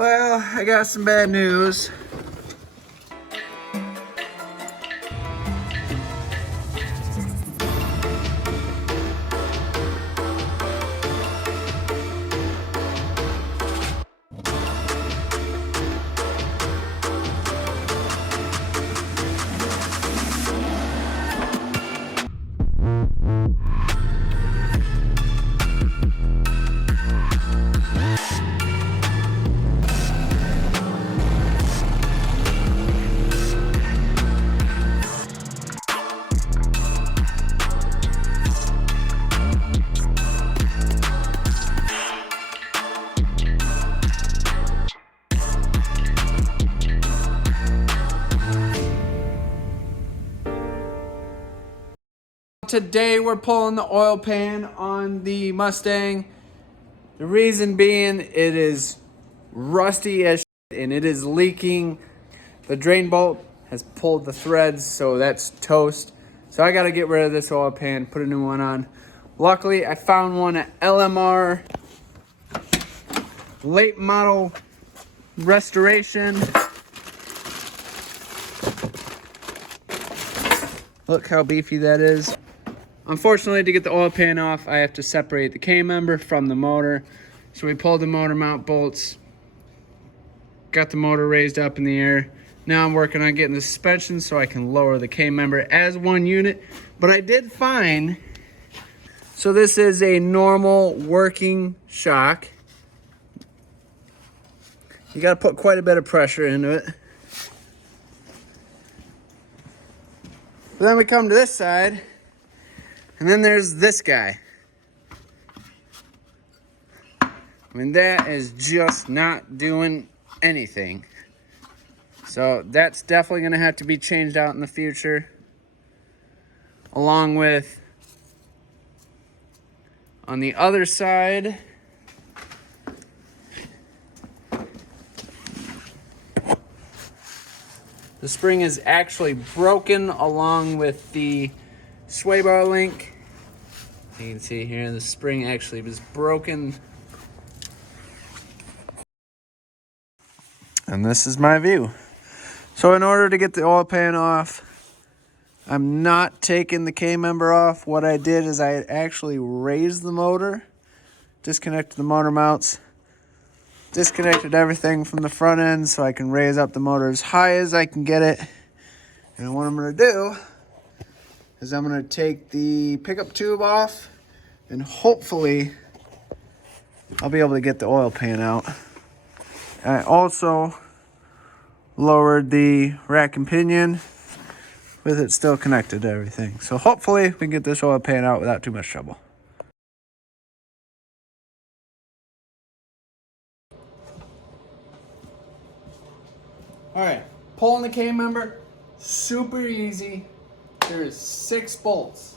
Well, I got some bad news. Today we're pulling the oil pan on the Mustang. The reason being, it is rusty as shit and it is leaking. The drain bolt has pulled the threads, so that's toast. So I gotta get rid of this oil pan, put a new one on. Luckily, I found one at LMR, late model restoration. Look how beefy that is. Unfortunately, to get the oil pan off, I have to separate the K-member from the motor. So we pulled the motor mount bolts, got the motor raised up in the air. Now I'm working on getting the suspension so I can lower the K-member as one unit. But I did find, so this is a normal working shock. You gotta put quite a bit of pressure into it. But then we come to this side, and then there's this guy. I mean, that is just not doing anything. So that's definitely gonna have to be changed out in the future. Along with, on the other side, the spring is actually broken along with the sway bar link. You can see here the spring actually was broken. And this is my view. So in order to get the oil pan off, I'm not taking the K-member off. What I did is I actually raised the motor, disconnected the motor mounts, disconnected everything from the front end so I can raise up the motor as high as I can get it. And what I'm gonna do is I'm gonna take the pickup tube off and hopefully I'll be able to get the oil pan out. I also lowered the rack and pinion with it still connected to everything. So hopefully we can get this oil pan out without too much trouble. All right, pulling the K-member, super easy. There's 6 bolts.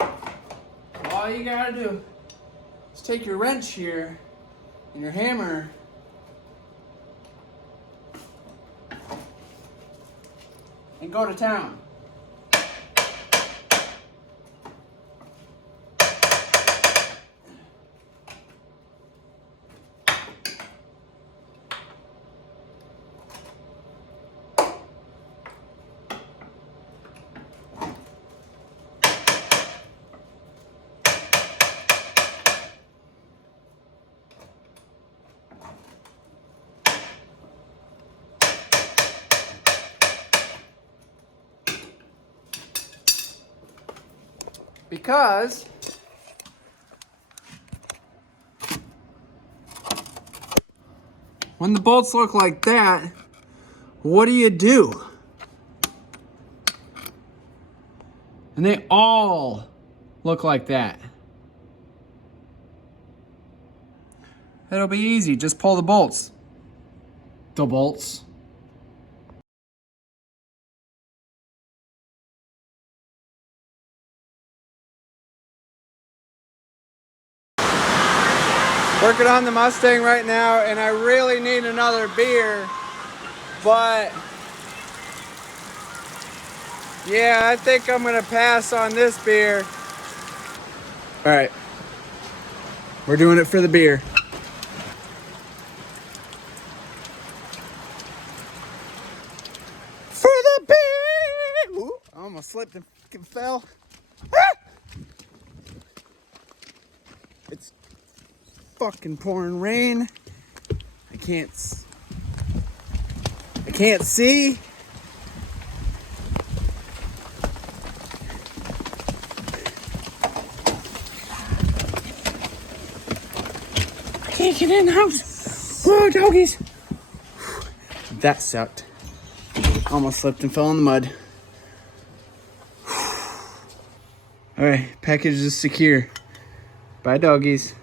All you gotta do is take your wrench here and your hammer and go to town. Because when the bolts look like that, what do? And they all look like that. It'll be easy, just pull the bolts. The bolts. Working on the Mustang right now, and I really need another beer, but yeah, I think I'm gonna pass on this beer. All right, we're doing it for the beer. Almost slipped and fucking fell. Ah! It's fucking pouring rain. I can't see. I can't get in the house. Oh, doggies. That sucked. Almost slipped and fell in the mud. All right, package is secure. Bye, doggies.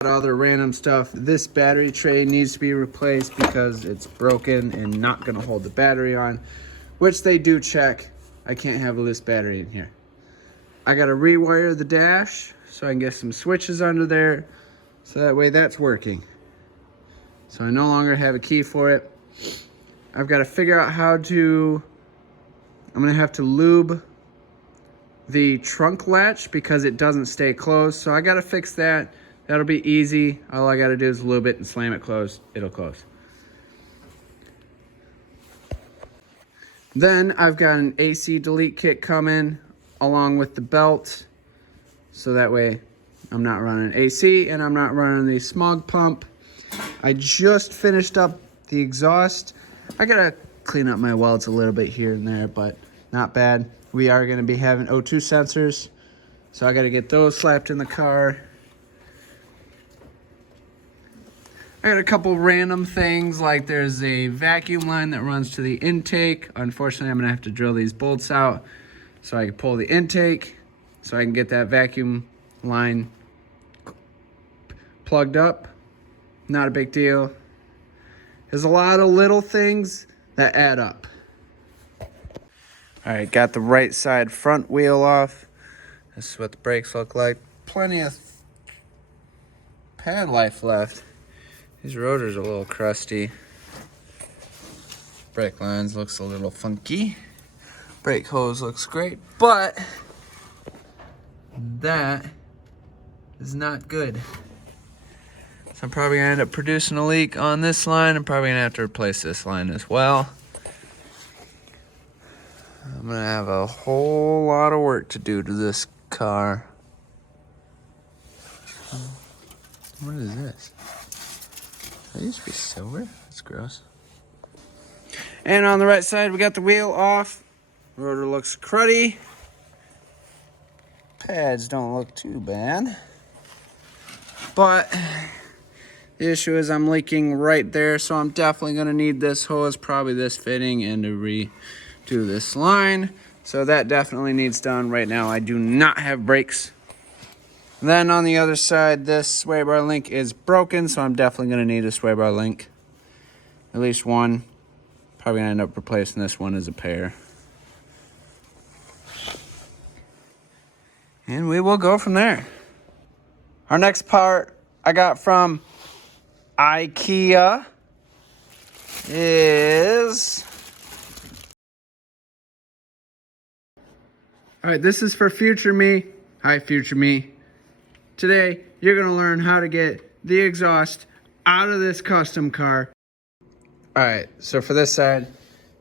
Other random stuff. This battery tray needs to be replaced because it's broken and not gonna hold the battery on, which they do check. I can't have a loose battery in here. I gotta rewire the dash so I can get some switches under there, so that way that's working. So I no longer have a key for it. I've got to figure out how to, I'm gonna have to lube the trunk latch because it doesn't stay closed. So I gotta fix that. That'll be easy. All I gotta do is lube it and slam it closed. It'll close. Then I've got an AC delete kit coming along with the belt. So that way I'm not running AC and I'm not running the smog pump. I just finished up the exhaust. I gotta clean up my welds a little bit here and there, but not bad. We are gonna be having O2 sensors. So I gotta get those slapped in the car. I got a couple random things, like there's a vacuum line that runs to the intake. Unfortunately, I'm gonna have to drill these bolts out so I can pull the intake, so I can get that vacuum line plugged up. Not a big deal. There's a lot of little things that add up. All right, got the right side front wheel off. This is what the brakes look like. Plenty of pad life left. These rotors are a little crusty. Brake lines looks a little funky. Brake hose looks great, but that is not good. So I'm probably gonna end up producing a leak on this line. I'm probably gonna have to replace this line as well. I'm gonna have a whole lot of work to do to this car. What is this? That used to be silver. That's gross. And on the right side, we got the wheel off. Rotor looks cruddy. Pads don't look too bad. But the issue is I'm leaking right there, so I'm definitely gonna need this hose, probably this fitting, and to redo this line. So that definitely needs done. Right now, I do not have brakes. Then on the other side, this sway bar link is broken, so I'm definitely gonna need a sway bar link. At least one. Probably gonna end up replacing this one as a pair. And we will go from there. Our next part I got from IKEA is... All right, this is for future me. Hi, future me. Today, you're gonna learn how to get the exhaust out of this custom car. All right, so for this side,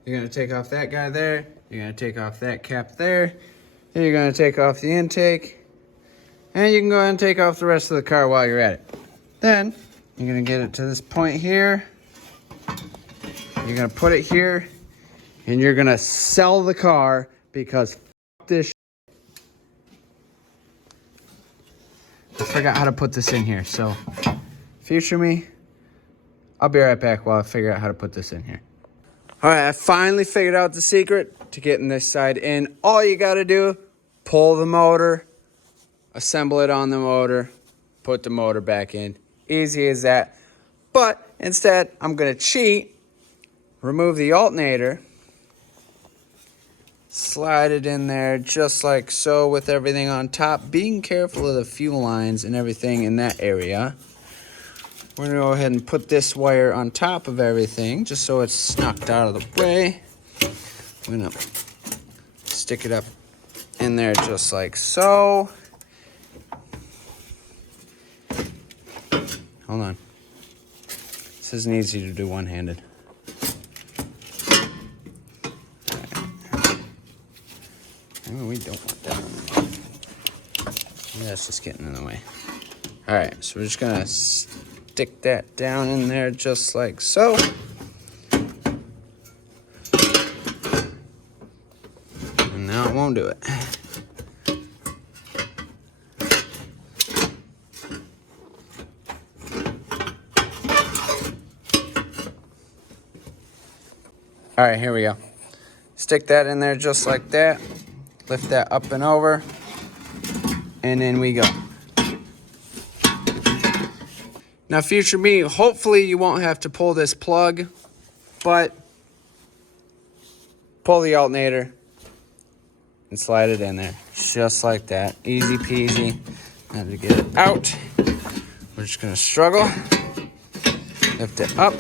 you're gonna take off that guy there. You're gonna take off that cap there. Then you're gonna take off the intake. And you can go ahead and take off the rest of the car while you're at it. Then, you're gonna get it to this point here. You're gonna put it here. And you're gonna sell the car because f this. I forgot how to put this in here, so future me, I'll be right back while I figure out how to put this in here. All right, I finally figured out the secret to getting this side in. All you gotta do, pull the motor, assemble it on the motor, put the motor back in. Easy as that. But instead, I'm gonna cheat, remove the alternator, slide it in there just like so with everything on top, being careful of the fuel lines and everything in that area. We're gonna go ahead and put this wire on top of everything just so it's knocked out of the way. I'm gonna stick it up in there just like so. Hold on. This isn't easy to do one-handed. Maybe we don't want that on there. That's just getting in the way. All right, so we're just gonna stick that down in there just like so. And now it won't do it. All right, here we go. Stick that in there just like that. Lift that up and over. And in we go. Now, future me, hopefully you won't have to pull this plug, but pull the alternator and slide it in there. Just like that. Easy peasy. Now to get it out, we're just gonna struggle. Lift it up.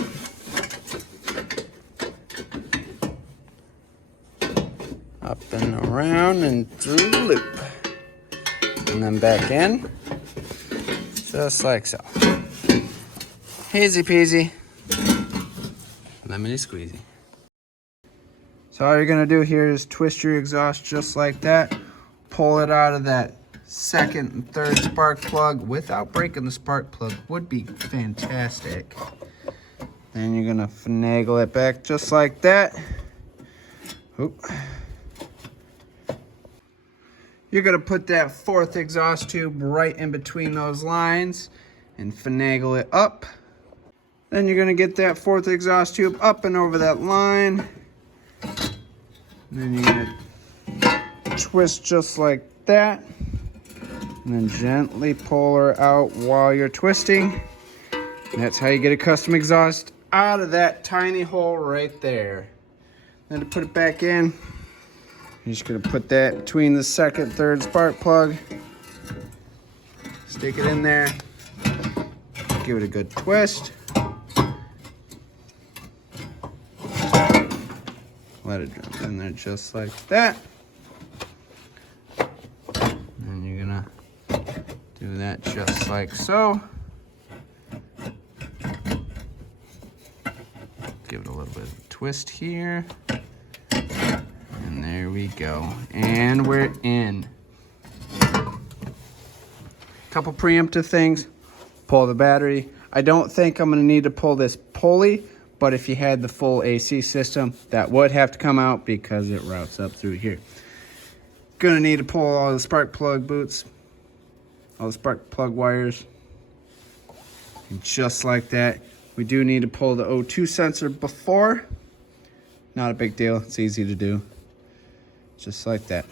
Up and around and through the loop. And then back in. Just like so. Easy peasy. Lemony squeezy. So all you're gonna do here is twist your exhaust just like that. Pull it out of that second and third spark plug without breaking the spark plug. Would be fantastic. Then you're gonna finagle it back just like that. Oop. You're gonna put that fourth exhaust tube right in between those lines and finagle it up. Then you're gonna get that fourth exhaust tube up and over that line. And then you're gonna twist just like that. And then gently pull her out while you're twisting. And that's how you get a custom exhaust out of that tiny hole right there. Then to put it back in, you're just gonna put that between the second, third spark plug. Stick it in there. Give it a good twist. Let it drop in there just like that. And you're gonna do that just like so. Give it a little bit of a twist here. And there we go. And we're in. Couple preemptive things. Pull the battery. I don't think I'm gonna need to pull this pulley, but if you had the full AC system, that would have to come out because it routes up through here. Gonna need to pull all the spark plug boots, all the spark plug wires. And just like that, we do need to pull the O2 sensor before. Not a big deal, it's easy to do. Just like that.